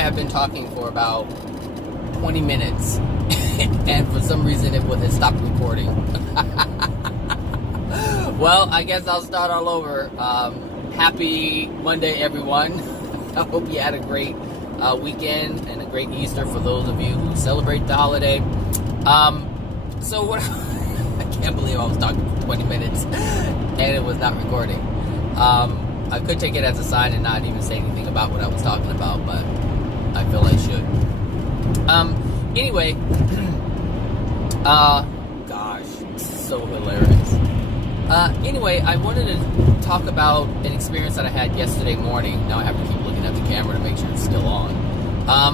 have been talking for about 20 minutes, and for some reason it stopped recording. Well, I guess I'll start all over. Happy Monday, everyone. I hope you had a great weekend and a great Easter for those of you who celebrate the holiday. So what? I can't believe I was talking for 20 minutes and it was not recording. I could take it as a sign and not even say anything about what I was talking about, but I feel I should. Anyway, gosh, so hilarious. Anyway, I wanted to talk about an experience that I had yesterday morning. Now I have to keep looking at the camera to make sure it's still on. I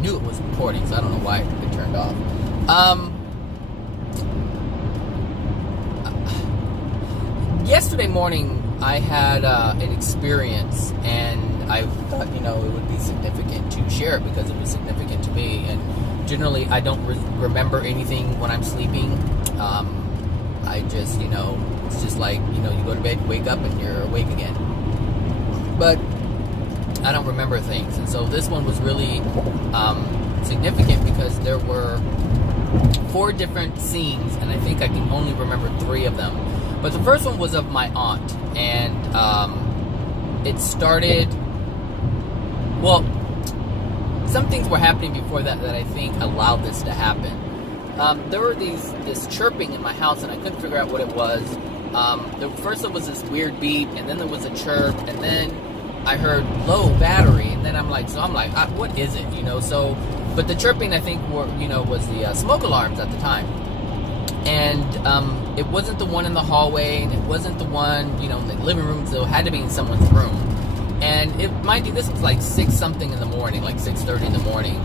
knew it was recording, so I don't know why it turned off. Yesterday morning, I had an experience, and I thought, it would be significant to share it because it was significant to me. And generally, I don't remember anything when I'm sleeping. I just, it's just like, you go to bed, wake up, and you're awake again. But I don't remember things. And so this one was really significant because there were 4 different scenes, and I think I can only remember 3 of them. But the first one was of my aunt, and it started, well, some things were happening before that I think allowed this to happen. There were this chirping in my house, and I couldn't figure out what it was. First there was this weird beep, and then there was a chirp, and then I heard low battery, and then I'm like, what is it, so, but the chirping I think was the smoke alarms at the time. And it wasn't the one in the hallway, and it wasn't the one, in the living room, so it had to be in someone's room. And mind you, this was like 6-something in the morning, like 6:30 in the morning.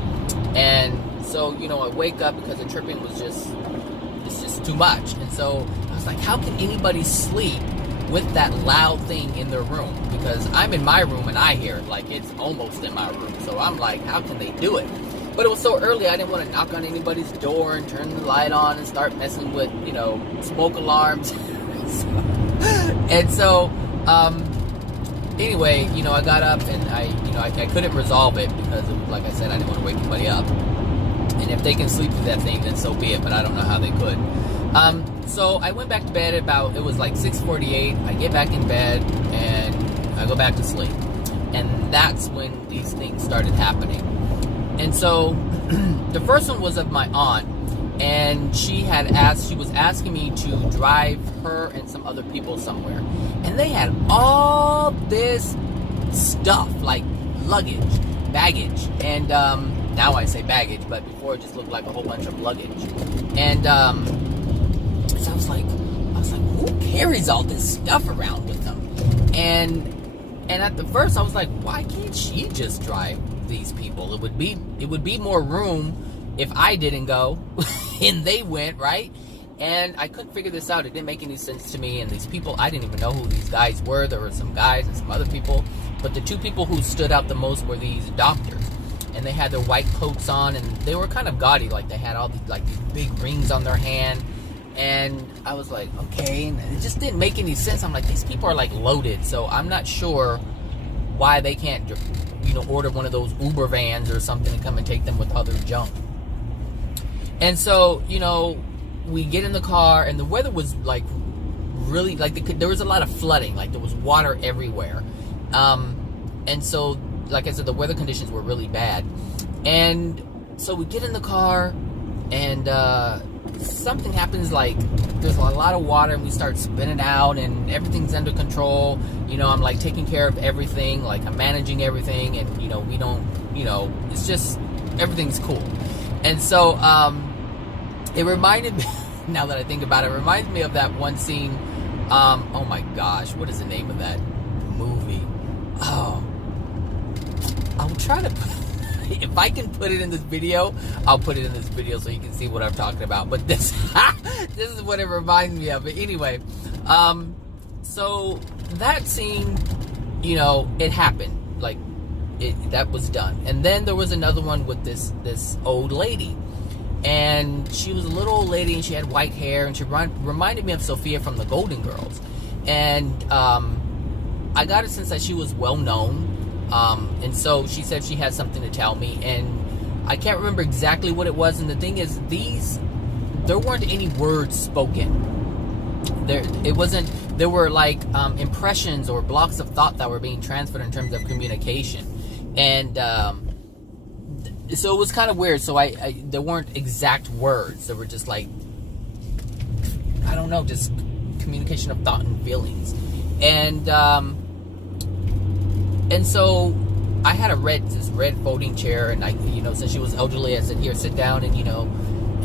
And so, I wake up because the tripping was it's just too much. And so I was like, how can anybody sleep with that loud thing in their room? Because I'm in my room and I hear it, like it's almost in my room. So I'm like, how can they do it? But it was so early, I didn't want to knock on anybody's door and turn the light on and start messing with, smoke alarms. And so, anyway, I got up and I couldn't resolve it because, like I said, I didn't want to wake anybody up. And if they can sleep through that thing, then so be it, but I don't know how they could. So I went back to bed it was like 6:48. I get back in bed and I go back to sleep. And that's when these things started happening. And so the first one was of my aunt, and she was asking me to drive her and some other people somewhere. And they had all this stuff, like luggage, baggage, and now I say baggage, but before it just looked like a whole bunch of luggage. And so I was like, who carries all this stuff around with them? And at the first I was like, why can't she just drive these people? It would be more room if I didn't go and they went, right? And I couldn't figure this out. It didn't make any sense to me. And these people, I didn't even know who these guys were. There were some guys and some other people, but the 2 people who stood out the most were these doctors, and they had their white coats on, and they were kind of gaudy, like they had all these big rings on their hand. And I was like, okay, and it just didn't make any sense. I'm like, these people are like loaded, so I'm not sure why they can't order one of those Uber vans or something and come and take them with other junk. And so, we get in the car, and the weather was like really, like there was a lot of flooding, like there was water everywhere. And so, like I said, the weather conditions were really bad. And so we get in the car, and something happens, like there's a lot of water, and we start spinning out, and everything's under control. I'm like taking care of everything, like I'm managing everything, and we don't, it's just everything's cool. And so it reminded me, now that I think about it, it reminds me of that one scene. Oh my gosh, what is the name of that movie? Oh, I'll try to if I can put it in this video, I'll put it in this video so you can see what I'm talking about. But this this is what it reminds me of. But anyway, so that scene, it happened. Like, that was done. And then there was another one with this old lady. And she was a little old lady, and she had white hair, and she reminded me of Sophia from the Golden Girls. And I got a sense that she was well known. And so she said she had something to tell me, and I can't remember exactly what it was. And the thing is, there weren't any words spoken. There were like impressions or blocks of thought that were being transferred in terms of communication. And so it was kind of weird. So there weren't exact words. There were just like, I don't know, just communication of thought and feelings. And so I had this red folding chair, and since she was elderly, I said, here, sit down, and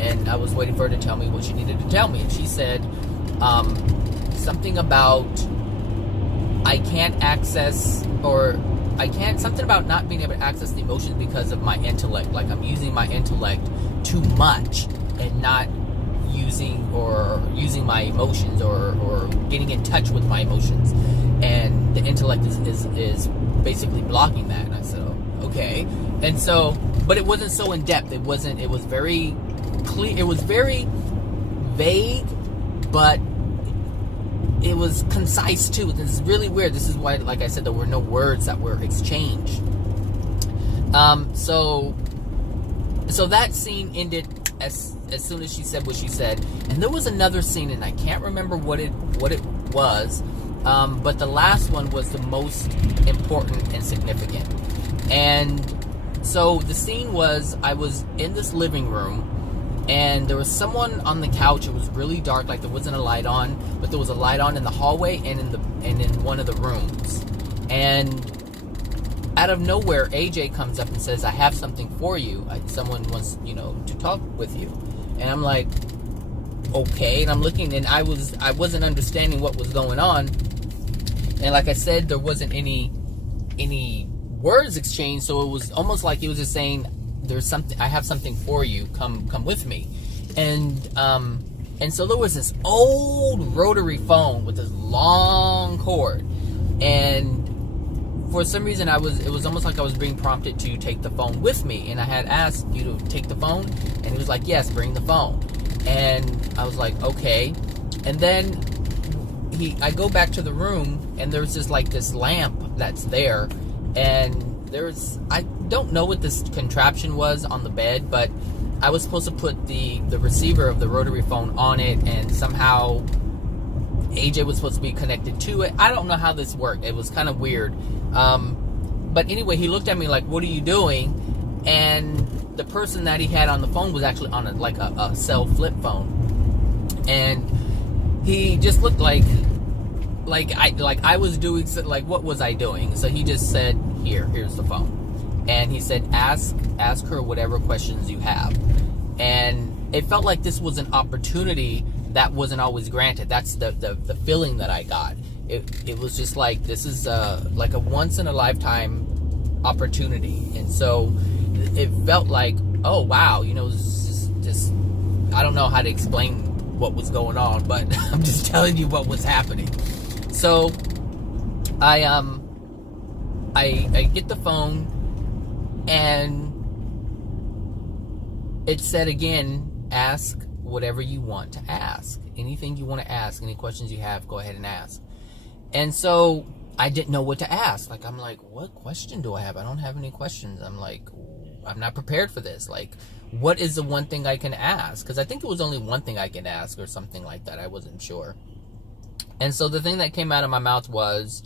and I was waiting for her to tell me what she needed to tell me. And she said something about something about not being able to access the emotions because of my intellect. Like I'm using my intellect too much and not using my emotions or getting in touch with my emotions. And the intellect is basically blocking that. And I said, oh, okay. And so, but it wasn't so in depth. It was very clear. It was very vague, but it was concise too. This is really weird. This is why, like I said, there were no words that were exchanged. So that scene ended as soon as she said what she said. And there was another scene, and I can't remember what it was. But the last one was the most important and significant. And so the scene was, I was in this living room, and there was someone on the couch. It was really dark, like there wasn't a light on, but there was a light on in the hallway and in one of the rooms. And out of nowhere, AJ comes up and says, I have something for you. Someone wants, to talk with you. And I'm like, okay. And I'm looking, and I wasn't understanding what was going on. And like I said, there wasn't any words exchanged, so it was almost like he was just saying, there's something, I have something for you, come with me. And so there was this old rotary phone with this long cord, and for some reason it was almost like I was being prompted to take the phone with me. And I had asked you to take the phone, and he was like, yes, bring the phone. And I was like, okay. And then I go back to the room, and there's just like this lamp that's there, and I don't know what this contraption was on the bed, but I was supposed to put the receiver of the rotary phone on it, and somehow AJ was supposed to be connected to it. I don't know how this worked. It was kind of weird. But anyway, he looked at me like, what are you doing? And the person that he had on the phone was actually on a cell flip phone. And he just looked like I was doing, like, what was I doing? So he just said, here's the phone. And he said, ask her whatever questions you have. And it felt like this was an opportunity that wasn't always granted. That's the feeling that I got. It was just like, this is like a once in a lifetime opportunity. And so it felt like, oh wow, just I don't know how to explain what was going on, but I'm just telling you what was happening. So I get the phone, and it said again, ask whatever you want to ask. Anything you want to ask, any questions you have, go ahead and ask. And so I didn't know what to ask. Like, I'm like, what question do I have? I don't have any questions. I'm like, I'm not prepared for this. Like, what is the one thing I can ask? Because I think it was only one thing I can ask or something like that. I wasn't sure. And so the thing that came out of my mouth was,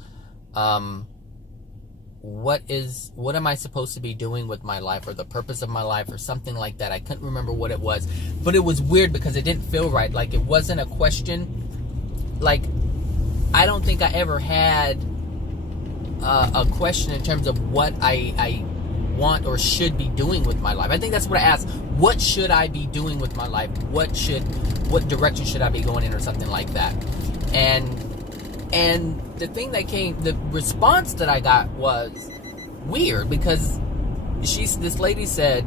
what am I supposed to be doing with my life, or the purpose of my life, or something like that. I couldn't remember what it was, but it was weird because it didn't feel right. Like, it wasn't a question. Like, I don't think I ever had a question in terms of what I want or should be doing with my life. I think that's what I asked. What should I be doing with my life? What direction should I be going in, or something like that? And the response that I got was weird, because this lady said,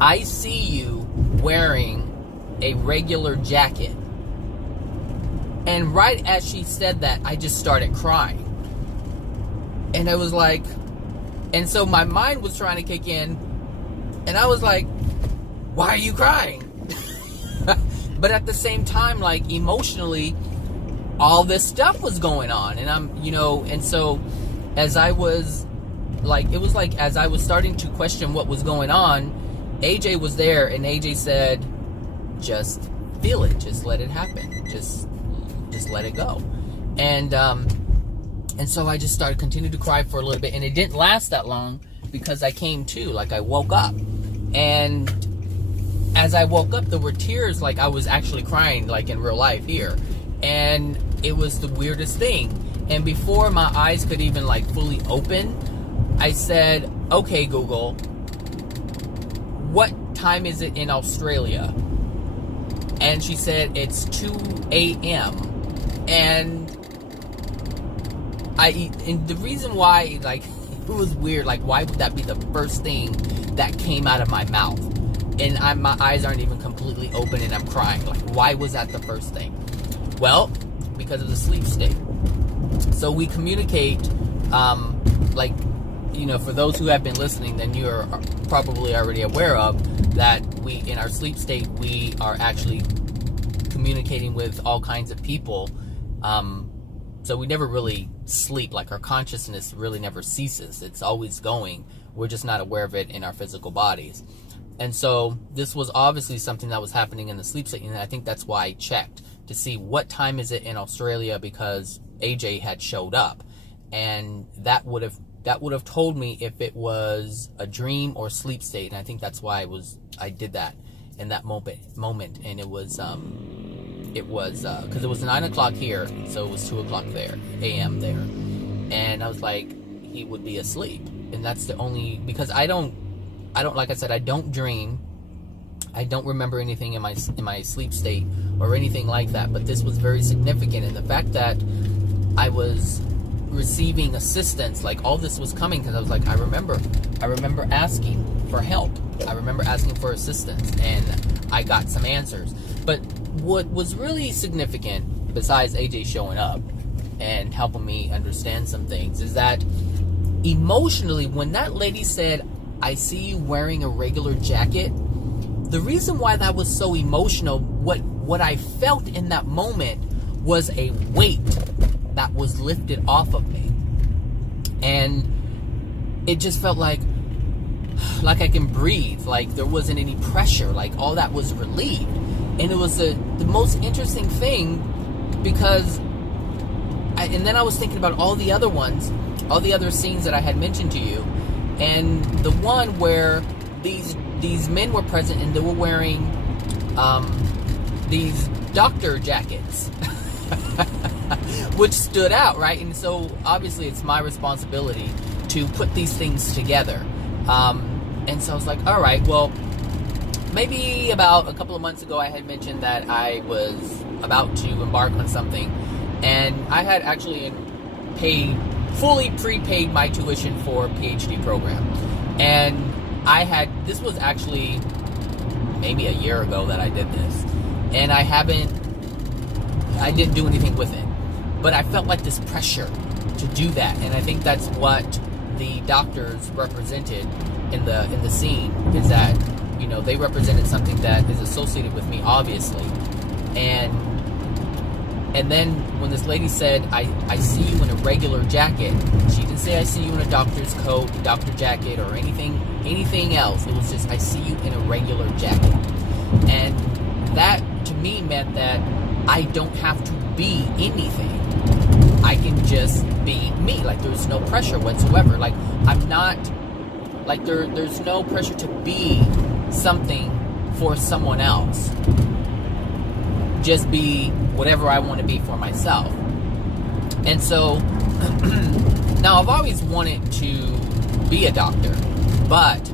I see you wearing a regular jacket. And right as she said that, I just started crying. And I was like, and so my mind was trying to kick in, and I was like, why are you crying? But at the same time, like, emotionally, all this stuff was going on, and and so as I was like, it was like as I was starting to question what was going on, AJ was there, and AJ said, just feel it, just let it happen, just let it go. And so I just continued to cry for a little bit, and it didn't last that long, because I came to, like, I woke up, and as I woke up, there were tears, like I was actually crying, like in real life here, and it was the weirdest thing. And before my eyes could even like fully open, I said, okay, Google, what time is it in Australia? And she said, it's 2 a.m. And the reason why, like, it was weird, like, why would that be the first thing that came out of my mouth? And my eyes aren't even completely open and I'm crying. Like, why was that the first thing? Well, because of the sleep state. So we communicate, like, you know, for those who have been listening, then you're probably already aware of that in our sleep state, we are actually communicating with all kinds of people. So we never really sleep. Like, our consciousness really never ceases. It's always going. We're just not aware of it in our physical bodies. And so this was obviously something that was happening in the sleep state, and I think that's why I checked to see what time is it in Australia, because AJ had showed up, and that would have told me if it was a dream or sleep state. And I think that's why I did that in that moment. And it was because it was 9 o'clock here, so it was 2 o'clock there, a.m. there, and I was like, he would be asleep. And that's the only, because I don't, like I said, I don't dream. I don't remember anything in my sleep state or anything like that. But this was very significant, and the fact that I was receiving assistance, like all this was coming, because I was like, I remember asking for help. I remember asking for assistance, and I got some answers. But what was really significant, besides AJ showing up and helping me understand some things, is that emotionally, when that lady said, I see you wearing a regular jacket, the reason why that was so emotional, what I felt in that moment was a weight that was lifted off of me. And it just felt like I can breathe, like there wasn't any pressure, like all that was relieved. And it was the most interesting thing, because and then I was thinking about all the other ones, all the other scenes that I had mentioned to you, and the one where these men were present and they were wearing these doctor jackets, which stood out, right? And so obviously it's my responsibility to put these things together. And so I was like, all right, well, maybe about a couple of months ago I had mentioned that I was about to embark on something, and I had actually fully prepaid my tuition for a PhD program. And this was actually maybe a year ago that I did this, and I didn't do anything with it, but I felt like this pressure to do that. And I think that's what the doctors represented in the scene, is that, you know, they represented something that is associated with me, obviously. And then when this lady said, I see you in a regular jacket, she didn't say I see you in a doctor's coat, doctor jacket, or anything else. It was just, I see you in a regular jacket. And that, to me, meant that I don't have to be anything. I can just be me. Like, there's no pressure whatsoever. Like, I'm not, like, there's no pressure to be something for someone else. Just be whatever I want to be for myself. And so now I've always wanted to be a doctor, but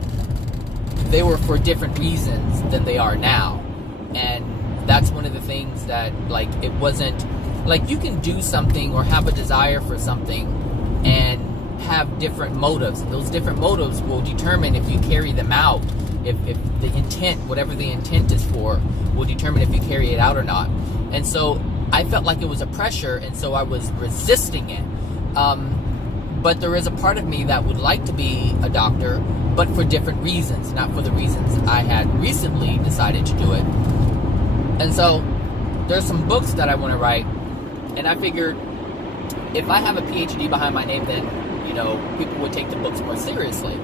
they were for different reasons than they are now. And that's one of the things that, like, it wasn't like you can do something or have a desire for something and have different motives. Those different motives will determine if you carry them out. If the intent, whatever the intent is for, will determine if you carry it out or not. And so I felt like it was a pressure, and so I was resisting it. But there is a part of me that would like to be a doctor, but for different reasons, not for the reasons I had recently decided to do it. And so there's some books that I want to write, and I figured if I have a PhD behind my name, then, people would take the books more seriously.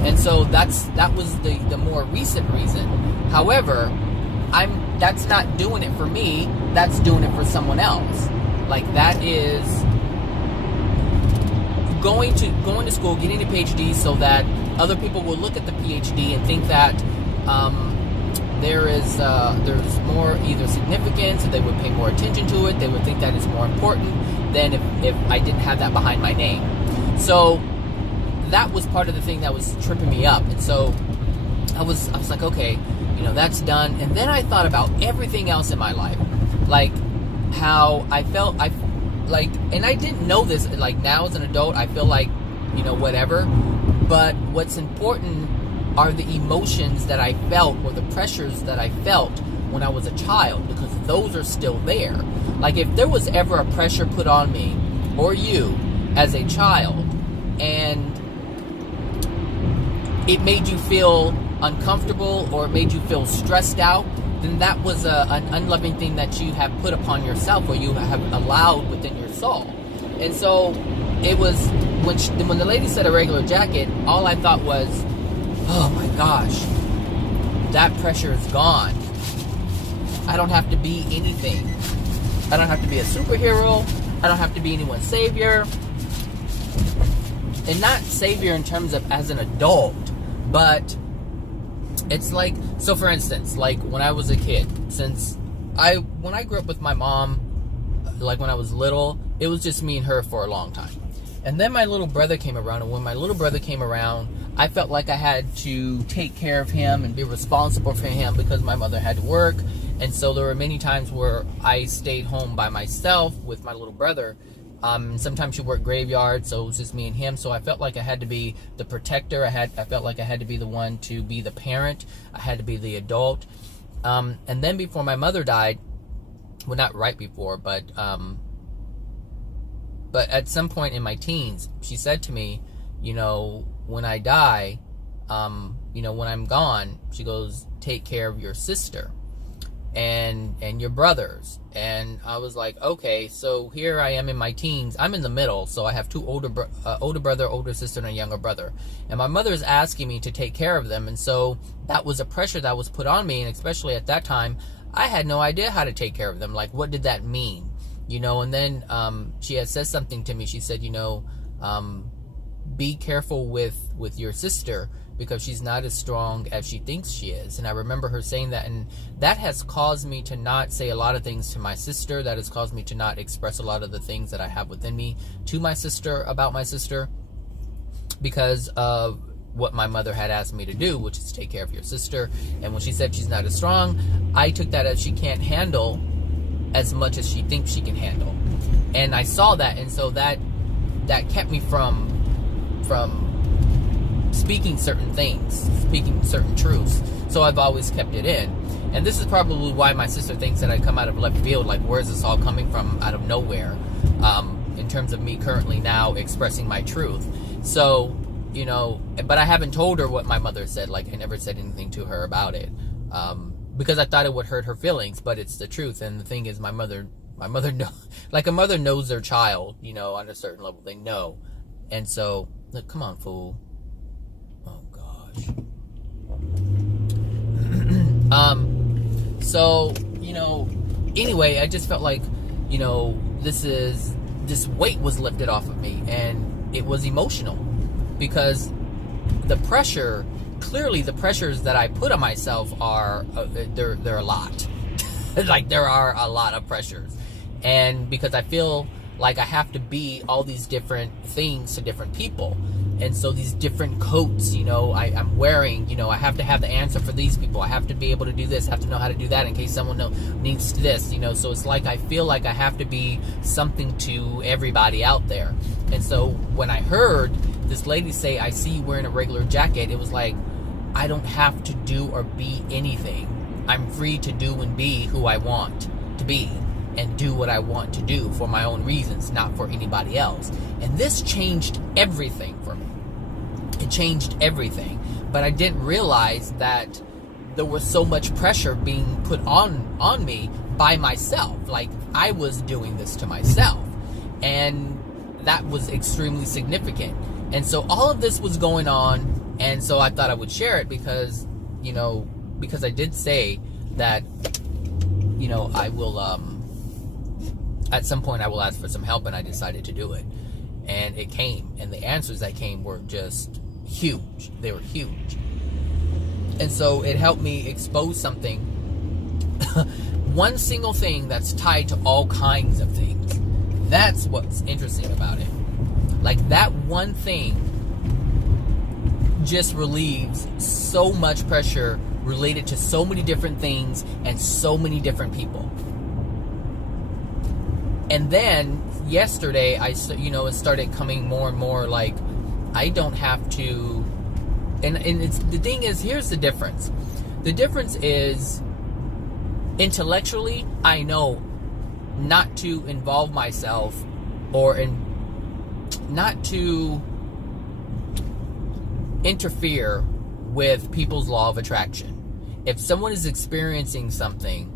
And so that was the more recent reason. However, that's not doing it for me, that's doing it for someone else. Like, that is going to school, getting a PhD, so that other people will look at the PhD and think that there's more either significance, or they would pay more attention to it. They would think that it's more important than if I didn't have that behind my name. So that was part of the thing that was tripping me up. And so I was like, okay, that's done. And then I thought about everything else in my life, like how I felt, and I didn't know this, like, now as an adult, I feel like, whatever. But what's important are the emotions that I felt, or the pressures that I felt when I was a child, because those are still there. Like, if there was ever a pressure put on me or you as a child, and it made you feel uncomfortable or it made you feel stressed out, then that was an unloving thing that you have put upon yourself, or you have allowed within your soul. And so it was, when the lady said a regular jacket, all I thought was, oh my gosh, that pressure is gone. I don't have to be anything. I don't have to be a superhero. I don't have to be anyone's savior. And not savior in terms of as an adult, but it's like, so for instance, like when I was a kid, when I grew up with my mom, like when I was little, it was just me and her for a long time. And then my little brother came around, and when my little brother came around, I felt like I had to take care of him and be responsible for him because my mother had to work. And so there were many times where I stayed home by myself with my little brother. Sometimes she worked graveyard, so it was just me and him. So I felt like I had to be the protector. I felt like I had to be the one to be the parent. I had to be the adult. And then before my mother died, well, not right before, but at some point in my teens, she said to me, when I die, when I'm gone, she goes, take care of your sister and your brothers. And I was like, okay, so here I am in my teens. I'm in the middle, so I have two older brother, older sister, and a younger brother. And my mother is asking me to take care of them. And so that was a pressure that was put on me. And especially at that time, I had no idea how to take care of them. Like, what did that mean? And then she had said something to me. She said, be careful with your sister, because she's not as strong as she thinks she is. And I remember her saying that, and that has caused me to not say a lot of things to my sister. That has caused me to not express a lot of the things that I have within me to my sister about my sister, because of what my mother had asked me to do, which is take care of your sister. And when she said she's not as strong, I took that as she can't handle as much as she thinks she can handle. And I saw that, and so that kept me from speaking certain things, speaking certain truths. So I've always kept it in. And this is probably why my sister thinks that I come out of left field, like, where's this all coming from out of nowhere, in terms of me currently now expressing my truth. So, but I haven't told her what my mother said. Like, I never said anything to her about it, because I thought it would hurt her feelings, but it's the truth. And the thing is, my mother knows, like a mother knows their child, on a certain level, they know. And so, look, come on, fool. Oh gosh. So, anyway, I just felt like, this weight was lifted off of me, and it was emotional, because the pressure, clearly the pressures that I put on myself are, they're a lot. Like, there are a lot of pressures. And because I feel like I have to be all these different things to different people. And so these different coats, I'm wearing, I have to have the answer for these people. I have to be able to do this, have to know how to do that in case someone needs this, So it's like I feel like I have to be something to everybody out there. And so when I heard this lady say, I see you wearing a regular jacket, it was like, I don't have to do or be anything. I'm free to do and be who I want to be, and do what I want to do for my own reasons, not for anybody else. And this changed everything for me. It changed everything. But I didn't realize that there was so much pressure being put on me by myself. Like, I was doing this to myself. And that was extremely significant. And so all of this was going on, and so I thought I would share it because, because I did say that, I will, at some point I will ask for some help, and I decided to do it. And it came, and the answers that came were just huge. They were huge. And so it helped me expose something, one single thing that's tied to all kinds of things. That's what's interesting about it. Like, that one thing just relieves so much pressure related to so many different things and so many different people. And then yesterday, it started coming more and more like, I don't have to, and the thing is, here's the difference. The difference is, intellectually, I know not to involve myself not to interfere with people's law of attraction. If someone is experiencing something,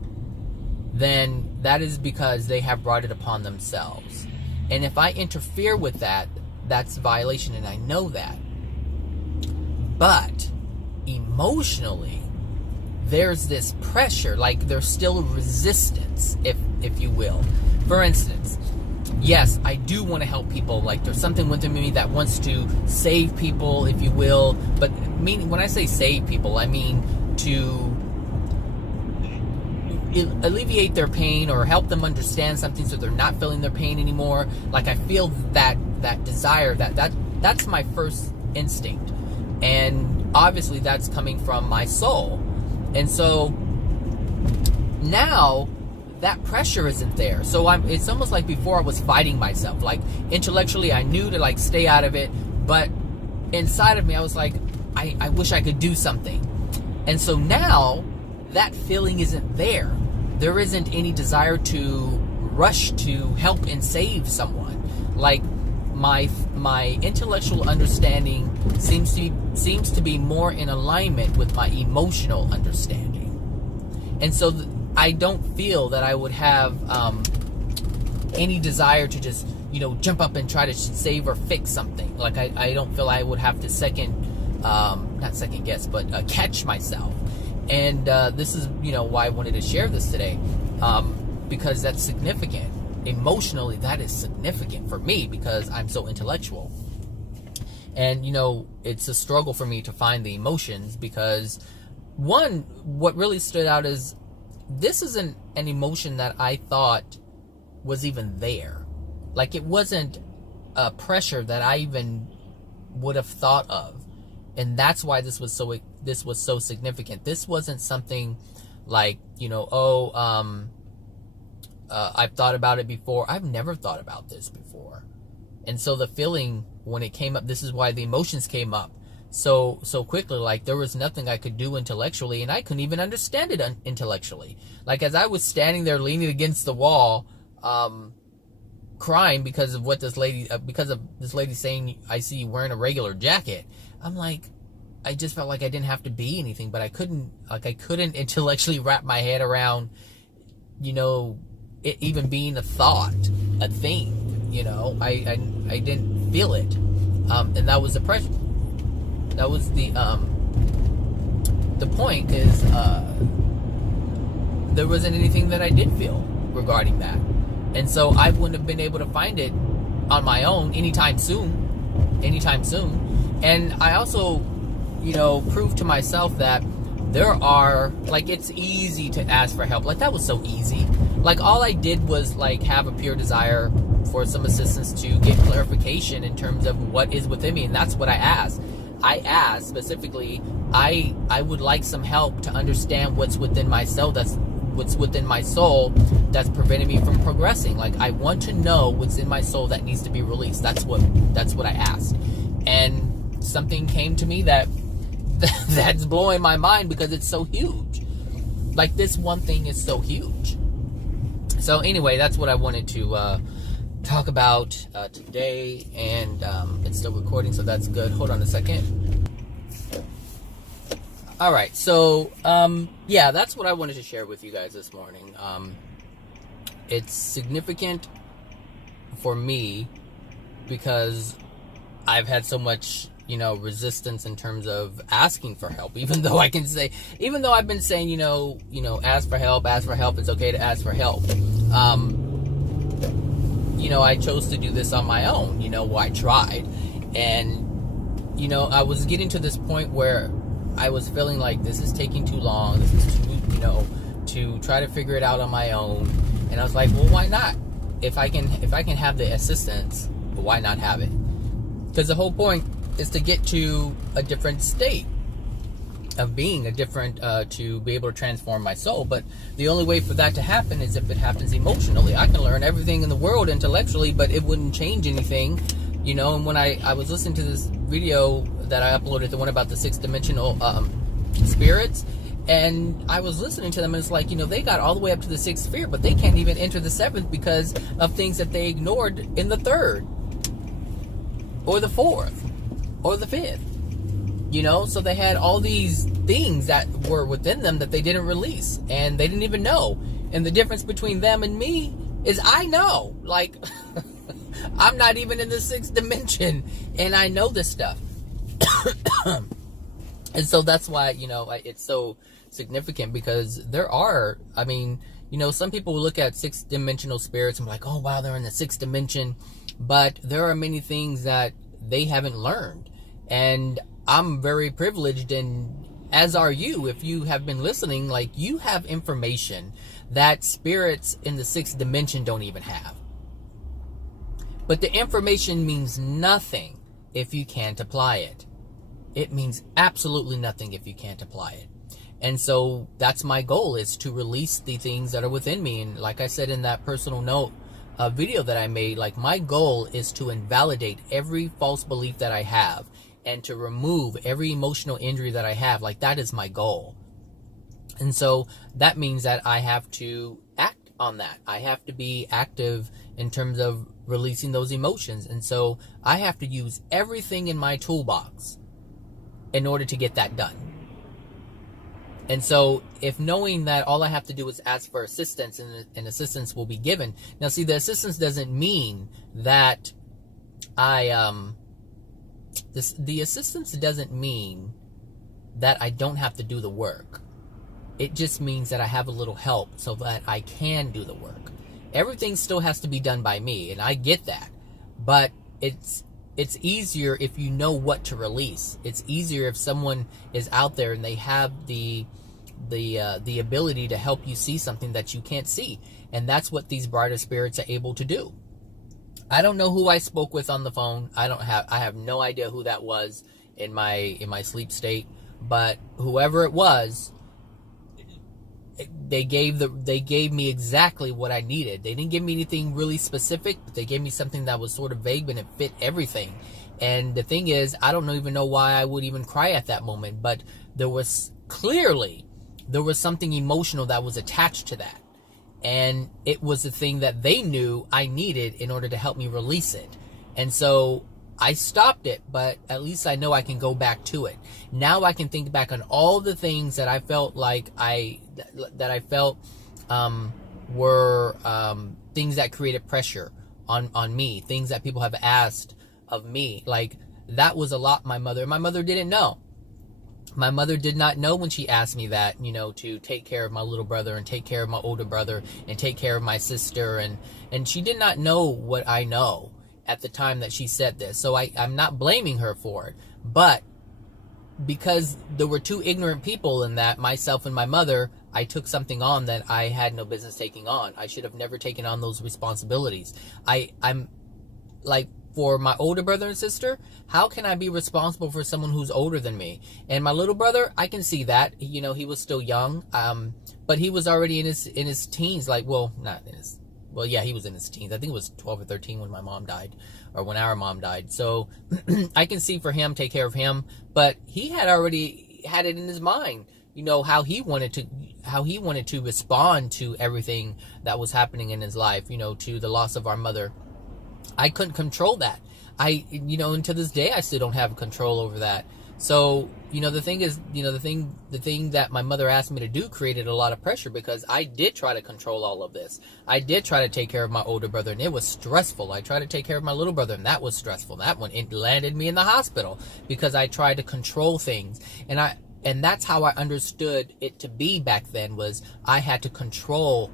then that is because they have brought it upon themselves. And if I interfere with that, that's a violation, and I know that. But emotionally, there's this pressure, like there's still a resistance, if you will. For instance, yes, I do want to help people. Like, there's something within me that wants to save people, if you will. But when I say save people, I mean to alleviate their pain or help them understand something so they're not feeling their pain anymore. Like, I feel that desire, that's my first instinct. And obviously that's coming from my soul. And so now that pressure isn't there. So it's almost like before I was fighting myself. Like, intellectually I knew to like stay out of it, but inside of me I was like, I wish I could do something. And so now that feeling isn't there. There isn't any desire to rush to help and save someone. Like, my intellectual understanding seems to be more in alignment with my emotional understanding. And so I don't feel that I would have any desire to just, jump up and try to save or fix something. Like, I don't feel I would have to not second guess, but catch myself. And this is, why I wanted to share this today, because that's significant. Emotionally, that is significant for me because I'm so intellectual. And, it's a struggle for me to find the emotions because, one, what really stood out is this isn't an emotion that I thought was even there. Like, it wasn't a pressure that I even would have thought of. And that's why this was so significant. This wasn't something like, I've thought about it before. I've never thought about this before. And so the feeling, when it came up, this is why the emotions came up so quickly. Like, there was nothing I could do intellectually, and I couldn't even understand it intellectually. Like, as I was standing there leaning against the wall, crying because of this lady saying, I see you wearing a regular jacket. I'm like, I just felt like I didn't have to be anything, but I couldn't intellectually wrap my head around, it even being a thought, a thing. I didn't feel it, and that was the pressure. That was the point is there wasn't anything that I did feel regarding that, and so I wouldn't have been able to find it on my own anytime soon. And I also, proved to myself that there are, like, it's easy to ask for help. Like, that was so easy. Like, all I did was, like, have a pure desire for some assistance to get clarification in terms of what is within me, and that's what I asked. I asked specifically, I would like some help to understand what's within myself, what's within my soul that's preventing me from progressing. Like, I want to know what's in my soul that needs to be released. That's what I asked. And something came to me that's blowing my mind because it's so huge. Like, this one thing is so huge. So anyway, that's what I wanted to talk about today, and it's still recording, so that's good. Hold on a second. All right, so yeah, that's what I wanted to share with you guys this morning. It's significant for me because I've had so much, resistance in terms of asking for help, even though I've been saying, ask for help, it's okay to ask for help. I chose to do this on my own, I tried. And, I was getting to this point where I was feeling like this is taking too long, this is too, to try to figure it out on my own. And I was like, well, why not? If I can have the assistance, why not have it? Because the whole point is to get to a different state of being, to be able to transform my soul. But the only way for that to happen is if it happens emotionally. I can learn everything in the world intellectually, but it wouldn't change anything, And when I was listening to this video that I uploaded, the one about the 6th dimensional spirits, and I was listening to them, and it's like, they got all the way up to the 6th sphere, but they can't even enter the 7th because of things that they ignored in the 3rd, or the 4th, or the 5th. So they had all these things that were within them that they didn't release, and they didn't even know. And the difference between them and me is I know. Like, I'm not even in the 6th dimension, and I know this stuff. And so that's why, it's so significant, because there are, some people will look at 6th dimensional spirits and be like, oh, wow, they're in the 6th dimension. But there are many things that they haven't learned. And I'm very privileged, and as are you, if you have been listening, like, you have information that spirits in the 6th dimension don't even have. But the information means nothing if you can't apply it. It means absolutely nothing if you can't apply it. And so that's my goal, is to release the things that are within me. And like I said in that personal note video that I made, like, my goal is to invalidate every false belief that I have, and to remove every emotional injury that I have. Like, that is my goal. And so that means that I have to act on that. I have to be active in terms of releasing those emotions. And so I have to use everything in my toolbox in order to get that done. And so if knowing that all I have to do is ask for assistance, and assistance will be given. Now, see, the assistance doesn't mean that the assistance doesn't mean that I don't have to do the work. It just means that I have a little help so that I can do the work. Everything still has to be done by me, and I get that. But it's easier if you know what to release. It's easier if someone is out there and they have the ability to help you see something that you can't see. And that's what these brighter spirits are able to do. I don't know who I spoke with on the phone. I have no idea who that was in my sleep state. But whoever it was, they gave me exactly what I needed. They didn't give me anything really specific, but they gave me something that was sort of vague, but it fit everything. And the thing is, I don't even know why I would even cry at that moment, but there was something emotional that was attached to that. And it was the thing that they knew I needed in order to help me release it. And so I stopped it, but at least I know I can go back to it. Now I can think back on all the things that I felt like were things that created pressure on me, things that people have asked of me. Like, that was a lot. My mother didn't know. My mother did not know when she asked me that, to take care of my little brother and take care of my older brother and take care of my sister. And she did not know what I know at the time that she said this. So I'm not blaming her for it. But because there were two ignorant people in that, myself and my mother, I took something on that I had no business taking on. I should have never taken on those responsibilities. I'm like, for my older brother and sister, how can I be responsible for someone who's older than me? And my little brother, I can see that. He was still young, but he was already in his teens. Like, well, not in his. Well, yeah, he was in his teens. I think it was 12 or 13 when my mom died, or when our mom died. So I can see for him, take care of him. But he had already had it in his mind, how he wanted to respond to everything that was happening in his life, to the loss of our mother. I couldn't control that. And to this day, I still don't have control over that. So, the thing is, the thing that my mother asked me to do created a lot of pressure, because I did try to control all of this. I did try to take care of my older brother, and it was stressful. I tried to take care of my little brother, and that was stressful. That one, it landed me in the hospital because I tried to control things. And that's how I understood it to be back then, was I had to control,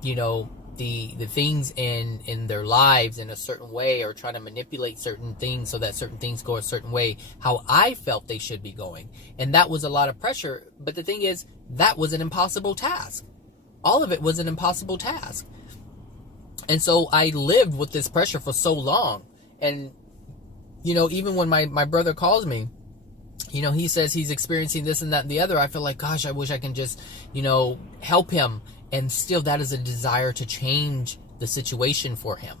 the things in their lives in a certain way, or try to manipulate certain things so that certain things go a certain way, how I felt they should be going. And that was a lot of pressure. But the thing is, that was an impossible task. All of it was an impossible task. And so I lived with this pressure for so long. And, even when my brother calls me, he says he's experiencing this and that and the other, I feel like, gosh, I wish I can just, help him. And still, that is a desire to change the situation for him.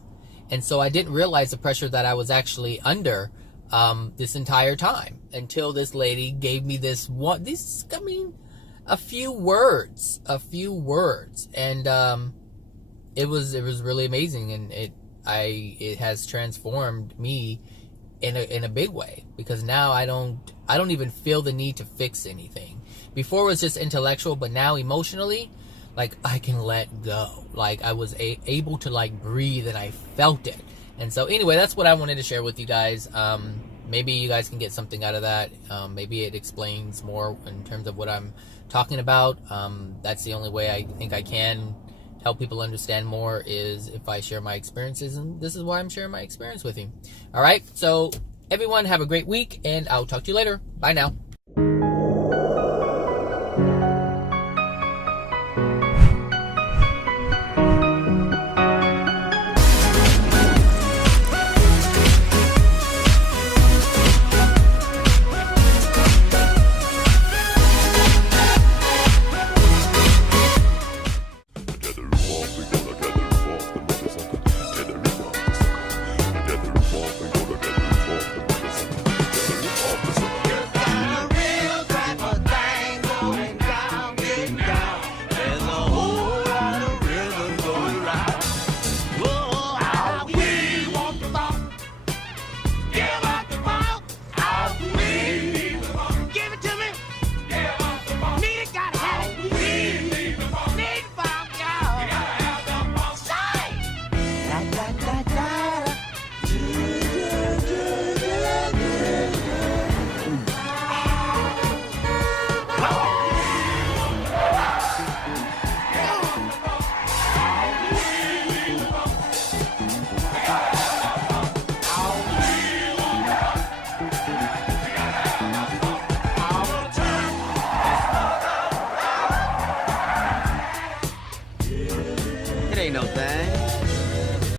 And so I didn't realize the pressure that I was actually under this entire time, until this lady gave me a few words. And it was really amazing. And it has transformed me in a big way, because now I don't even feel the need to fix anything. Before it was just intellectual, but now emotionally, like, I can let go. Like, I was able to breathe, and I felt it. And so anyway, that's what I wanted to share with you guys. Maybe you guys can get something out of that. Maybe it explains more in terms of what I'm talking about. That's the only way I think I can help people understand more, is if I share my experiences, and this is why I'm sharing my experience with you. All right, so everyone, have a great week, and I'll talk to you later. Bye now.